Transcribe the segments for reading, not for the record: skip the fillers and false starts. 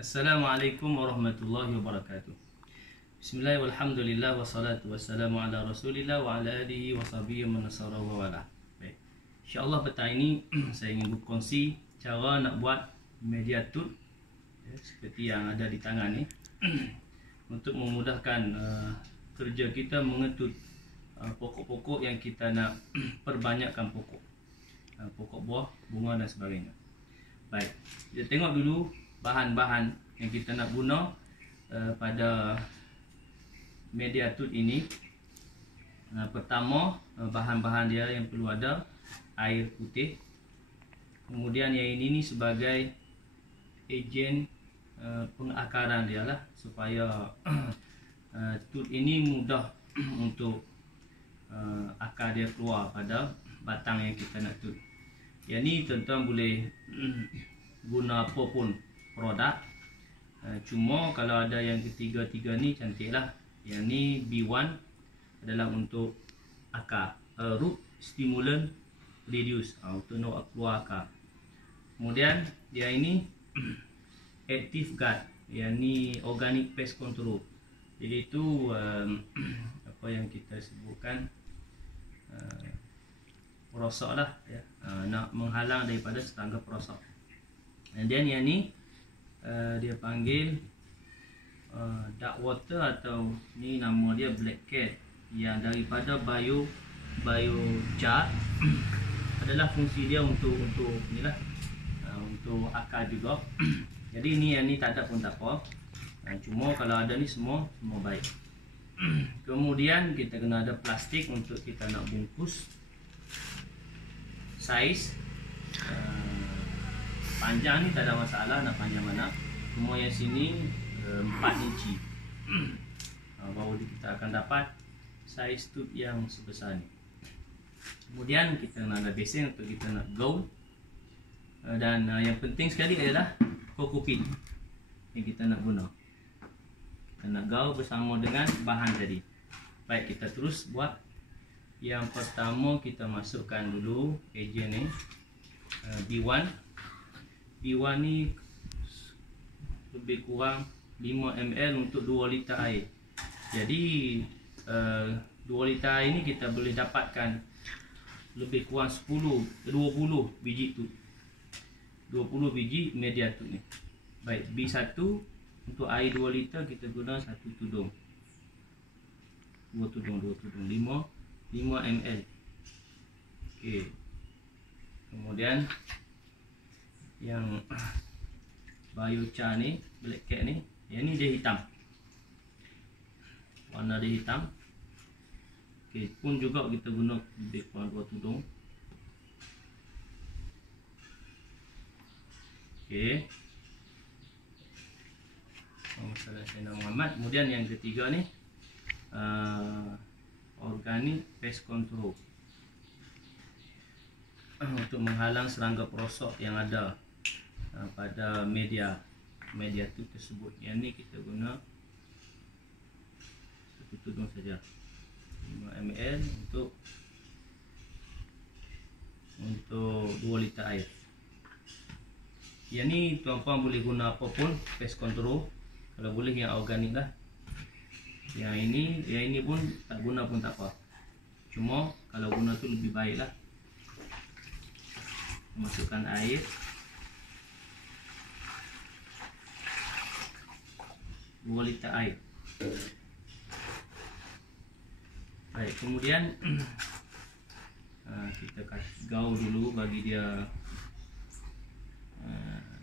Assalamualaikum warahmatullahi wabarakatuh. Bismillah walhamdulillah wassalatu wassalamu ala rasulillah wa ala alihi wa sahbihi wa nasara wa wala. Baik, InsyaAllah petang ini saya ingin berkongsi cara nak buat media tut seperti yang ada di tangan ni untuk memudahkan kerja kita mengetut pokok-pokok yang kita nak perbanyakkan pokok buah, bunga dan sebagainya. Baik, kita tengok dulu bahan-bahan yang kita nak guna pada media tut ini. Pertama, bahan-bahan dia yang perlu ada air putih. Kemudian yang ini sebagai ejen pengakaran dia lah, supaya tut ini mudah untuk akar dia keluar pada batang yang kita nak tut. Yang ni tuan-tuan boleh guna apa pun produk, cuma kalau ada yang ketiga-tiga ni cantik lah. Yang ni B1 adalah untuk akar, root stimulant reduce, untuk nak keluar akar. Kemudian yang ini active guard, yang ni organic pest control, iaitu apa yang kita sebutkan perosok lah ya, nak menghalang daripada serangga perosok. And then yang ni dia panggil dark water, atau ni nama dia black cat, yang daripada biochar. Adalah fungsi dia untuk ni lah, untuk akar juga. Jadi ni yang ni tak ada pun tak apa, cuma kalau ada ni semua baik. Kemudian kita kena ada plastik untuk kita nak bungkus. Saiz panjang ni tak ada masalah, nak panjang mana. Cuma yang sini 4 inci. Baru kita akan dapat saiz tut yang sebesar ni. Kemudian kita nak ada besen untuk kita nak gaul. Dan yang penting sekali adalah kokopit yang kita nak guna. Kita nak gaul bersama dengan bahan tadi. Baik, kita terus buat. Yang pertama kita masukkan dulu ejen ni, B1. B1 ni lebih kurang 5 ml untuk 2 liter air. Jadi 2 liter air ni kita boleh dapatkan lebih kurang 20 biji tut, 20 biji media tut ni. Baik, B1 untuk air 2 liter kita guna 1 tudung, 2 tudung, 5 ml. Okey. Kemudian yang biochar ni, black cat ni, yang ni dia hitam, warna dia hitam. Okey, pun juga kita guna lebih kurang 2 tudung. Okey. Masalah saya Muhammad. Kemudian yang ketiga ni organic pest control, untuk menghalang serangga perosok yang ada pada media tut tersebut. Yang ni kita guna 1 tudung saja, 5 ml untuk 2 liter air. Yang ni tuan-puan boleh guna apa pun pest control, kalau boleh yang organik lah. Yang ini pun tak guna pun tak apa, cuma kalau guna tu lebih baik lah. Masukkan air, dua liter air. Baik, kemudian kita gaul dulu, bagi dia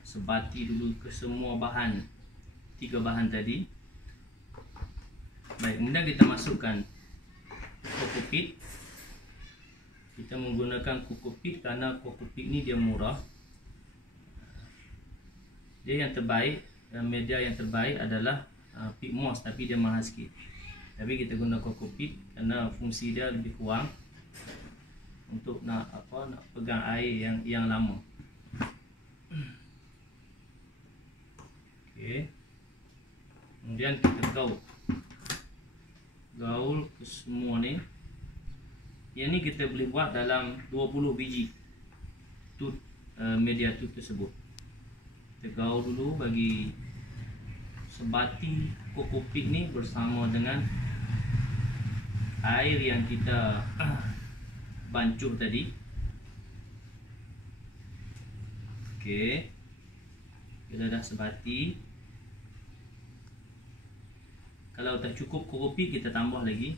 sebati dulu ke semua bahan, 3 bahan tadi. Baik, kemudian kita masukkan kokopit. Kita menggunakan kokopit karena kokopit ni dia murah. Dia yang terbaik, media yang terbaik adalah pig moss, tapi dia mahal sikit. Tapi kita guna kokopit kerana fungsi dia lebih kurang untuk nak pegang air yang lama. Okey. Kemudian kita gaul ke semua ni. Yang ni kita boleh buat dalam 20 biji tut media tut tersebut. Kita gaul dulu bagi sebati kokopik ni bersama dengan air yang kita bancuh tadi. Okey, bila dah sebati, kalau tak cukup kokopik kita tambah lagi.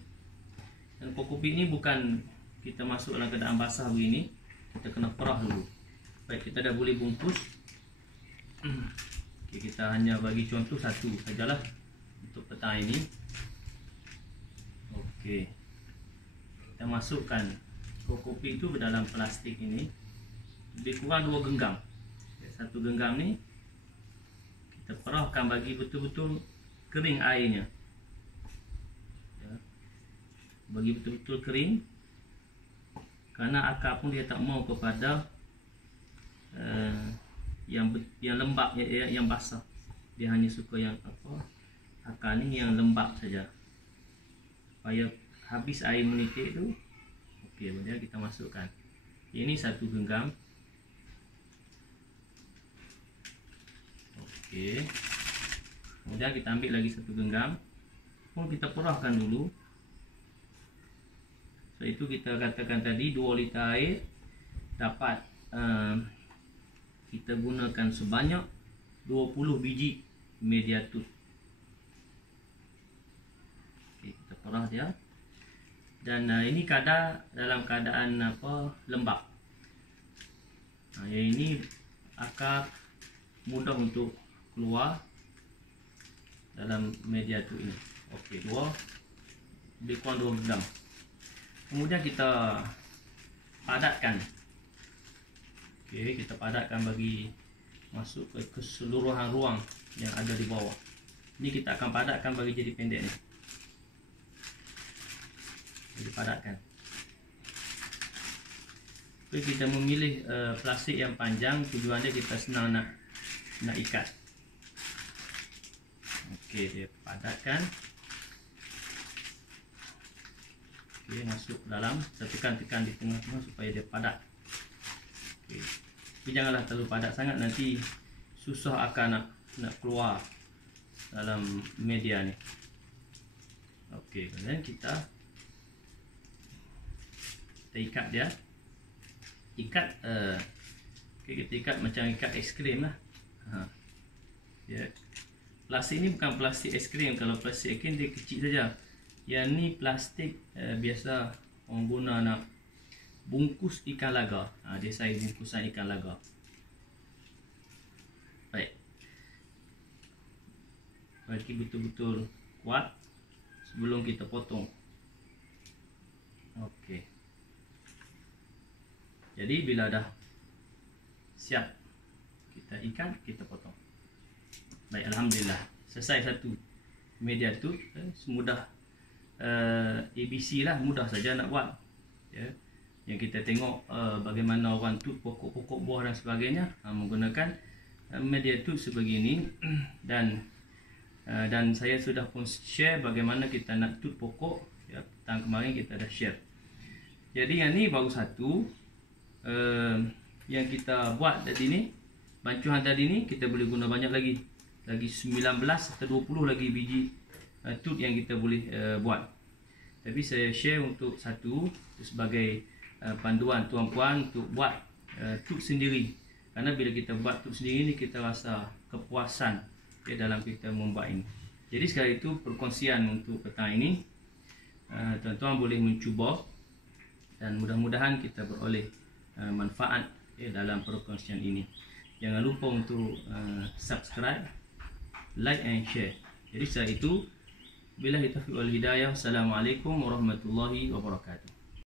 Dan kokopik ni bukan kita masuk dalam keadaan basah begini, kita kena perah dulu. Baik, kita dah boleh bungkus. Okay, kita hanya bagi contoh satu sajalah untuk petang ini. Okey, kita masukkan kokopik itu ke dalam plastik ini, lebih kurang 2 genggam. Satu genggam ni kita perahkan bagi betul-betul kering airnya, ya, bagi betul-betul kering, kerana akar pun dia tak mau kepada yang lembap, yang basah. Dia hanya suka yang akar ni yang lembap saja, supaya habis air menitik tu. Okey, kemudian kita masukkan ini 1 genggam. Okey, kemudian kita ambil lagi 1 genggam pun kita perahkan dulu. So itu kita katakan tadi 2 liter air dapat kita gunakan sebanyak 20 biji media tut. Okay, kita perah dia. Dan ini kadar dalam keadaan lembap. Yang ini akar mudah untuk keluar dalam media tut ini. Okey, lebih kurang 2 gram. Kemudian kita padatkan. Okey, kita padatkan bagi masuk ke keseluruhan ruang yang ada di bawah. Ini kita akan padatkan bagi jadi pendek ni. Jadi padatkan. Okey, kita memilih plastik yang panjang, tujuannya kita senang nak ikat. Okey, dia padatkan. Okey, masuk dalam, tekan-tekan di tengah-tengah supaya dia padat. Okay. Tapi janganlah terlalu padat sangat, nanti susah akan nak keluar dalam media ni. Okey, kemudian kita ikat dia. Okay, kita ikat macam ikat aiskrim lah. Ya. Plastik ni bukan plastik aiskrim. Kalau plastik aiskrim dia kecil saja. Yang ni plastik biasa orang guna nak bungkus ikan laga. Dia saiz bungkusan ikan laga. Baik. Bagi betul-betul kuat sebelum kita potong. Okey. Jadi bila dah siap kita ikat, kita potong. Baik, alhamdulillah. Selesai satu media tu. Semudah ABC lah, mudah saja nak buat. Ya. Yang kita tengok bagaimana orang tut pokok-pokok buah dan sebagainya menggunakan media tut sebegini. Dan saya sudah pun share bagaimana kita nak tut pokok, ya, petang kemarin kita dah share. Jadi yang ni baru satu yang kita buat tadi ni. Bancuhan tadi ni kita boleh guna banyak lagi 19 atau 20 lagi biji tut yang kita boleh buat. Tapi saya share untuk satu sebagai panduan tuan-puan untuk buat tut sendiri. Karena bila kita buat tut sendiri ni, kita rasa kepuasan dalam kita membuat ini. Jadi sekali itu perkongsian untuk petang ini. Tuan-tuan boleh mencuba dan mudah-mudahan kita beroleh manfaat dalam perkongsian ini. Jangan lupa untuk subscribe, like and share. Jadi setelah itu, billahi taufiq wal hidayah. Assalamualaikum warahmatullahi wabarakatuh.